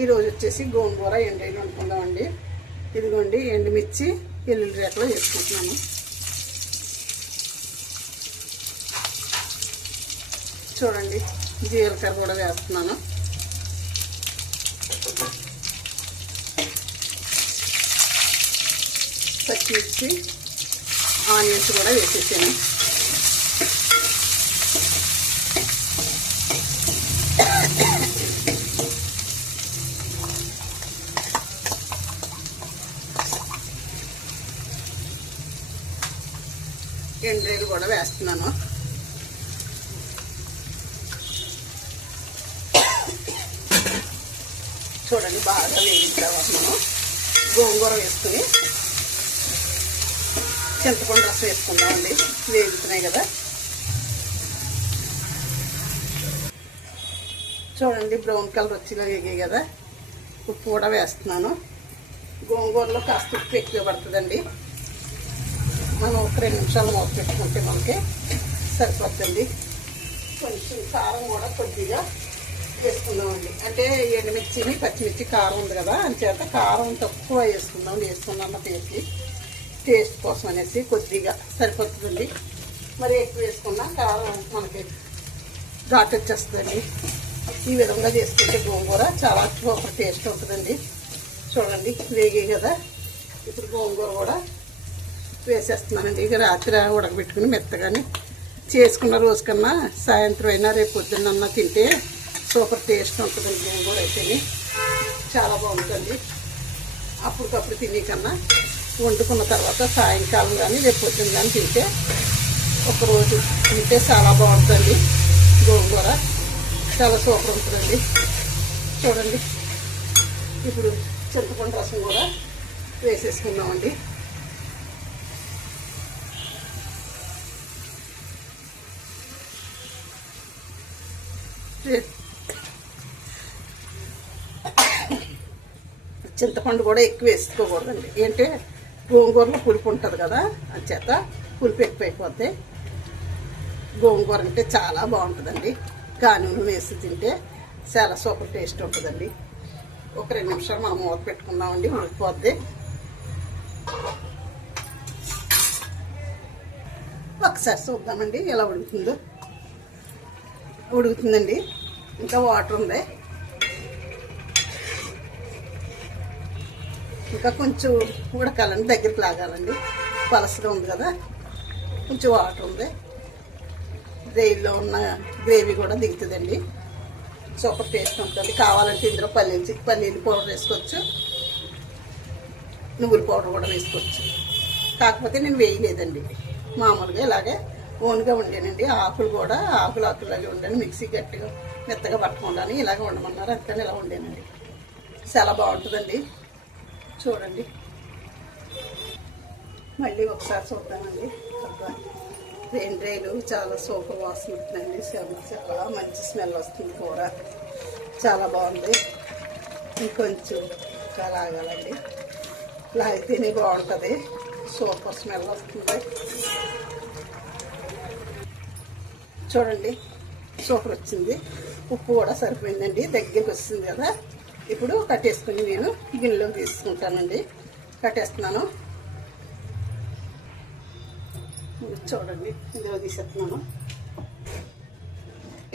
ఈరోజు వచ్చేసి గోంగూర ఎండైలు వండుకుందామండి. ఇదిగోండి ఎండుమిర్చి వెల్లుల్లి రేఖలు వేసుకుంటున్నాను. చూడండి జీలకర్ర కూడా వేస్తున్నాను. పచ్చిమిర్చి ఆనియన్స్ కూడా వేసేసాను. ఎండ్రేలు కూడా వేస్తున్నాను. చూడండి బాగా వేగిన తర్వాత మనం గోంగూర వేసుకుని చింతపండు రసం వేసుకుందామండి. వేగుతున్నాయి కదా, చూడండి బ్రౌన్ కలర్ వచ్చేలా వేగాయి కదా. ఉప్పు కూడా వేస్తున్నాను. గోంగూరలో కాస్త ఉప్పు ఎక్కువ పడుతుందండి. మనం ఒక 2 నిమిషాలు మూత పెట్టుకుంటే మనకి సరిపోతుంది. కొంచెం కారం కూడా కొద్దిగా వేసుకుందామండి. అంటే ఎండుమిర్చిని పచ్చిమిర్చి కారం ఉంది కదా, అంచేత కారం తక్కువ వేసుకున్నాం టేస్ట్ కోసం అనేసి కొద్దిగా సరిపోతుందండి. మరి ఎక్కువ వేసుకున్నా కారం మనకి ఘాటు వచ్చేస్తుందండి. ఈ విధంగా చేసుకుంటే గోంగూర చాలా సూపర్ టేస్ట్ ఉంటుందండి. చూడండి వేగే కదా, ఇప్పుడు గోంగూర కూడా వేసేస్తున్నానండి. ఇక రాత్రి ఉడకబెట్టుకుని మెత్తగాని చేసుకున్న రోజు కన్నా సాయంత్రం అయినా రేపు పొద్దున్న తింటే సూపర్ టేస్ట్ ఉంటుందండి. గోంగూర అయితేనే చాలా బాగుంటుంది. అప్పటికప్పుడు తినే కన్నా వండుకున్న తర్వాత సాయంకాలం కానీ రేపు పొద్దున్న కానీ తింటే ఒకరోజు తింటే చాలా బాగుంటుంది. గోంగూర చాలా సూపర్ ఉంటుందండి. చూడండి ఇప్పుడు చింతపండు రసం కూడా వేసేసుకున్నామండి. చింతపండు కూడా ఎక్కువ వేసుకోకూడదండి. ఏంటంటే గోంగూరలో పులుపు ఉంటుంది కదా, అంచేత పులుపు ఎక్కువైపోతే గోంగూర అంటే చాలా బాగుంటుందండి. కానూనె వేసి తింటే చాలా సూపర్ టేస్ట్ ఉంటుందండి. ఒక 2 నిమిషాలు మనం మూత పెట్టుకుందామండి, ఉడికిపోద్ది. ఒకసారి చూద్దామండి ఎలా ఉడుకుతుందండి. ఇంకా వాటర్ ఉంది, ఇంకా కొంచెం ఉడకాలండి, దగ్గరికి లాగాలండి. పలసగా ఉంది కదా, కొంచెం వాటర్ ఉంది. గ్రేవీలో ఉన్న గ్రేవీ కూడా దిగుతుందండి. సూపర్ టేస్ట్ ఉంటుంది. కావాలంటే ఇందులో పల్లీలు పౌడర్ వేసుకోవచ్చు, నువ్వుల పౌడర్ కూడా వేసుకోవచ్చు. కాకపోతే నేను వేయలేదండి, మామూలుగా ఇలాగే ఓన్గా వండానండి. ఆకులు కూడా ఆకులాగే ఉండాను. మిక్సీ గట్టిగా మెత్తగా పట్టకుండా ఇలాగ వండమన్నారు, అందుకని ఇలా వండానండి. చాలా బాగుంటుందండి. చూడండి మళ్ళీ ఒకసారి చూద్దామండి. ఎండ్రేలు చాలా సూపర్ వాసన ఉంటుందండి. చాలా మంచి స్మెల్ వస్తుంది. కూర చాలా బాగుంది. ఇంకొంచెం చాలా ఆగాలండి, ఇలా అయితేనే బాగుంటుంది. సూపర్ స్మెల్ వస్తుంది. చూడండి సూపర్ వచ్చింది. ఉప్పు కూడా సరిపోయిందండి, దగ్గరికి వస్తుంది కదా. ఇప్పుడు కట్టేసుకుని నేను గిన్నెలోకి తీసుకుంటానండి. కట్టేస్తున్నాను. చూడండి ఇందులో తీసేస్తున్నాను.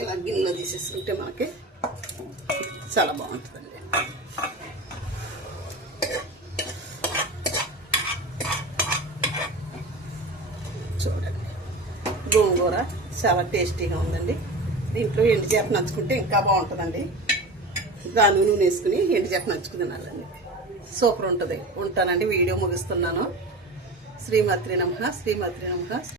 ఇలా గిన్నెలో తీసేసుకుంటే మనకి చాలా బాగుంటుందండి. చూడండి గోంగూర చాలా టేస్టీగా ఉందండి. దీంట్లో ఎండు చేప నంచుకుంటే ఇంకా బాగుంటుందండి. గాను నూనె వేసుకుని ఎండు చేప నంచుకుని తినాలండి, సూపర్ ఉంటుంది. ఉంటానండి, వీడియో ముగిస్తున్నాను. శ్రీమాత్రే నమః.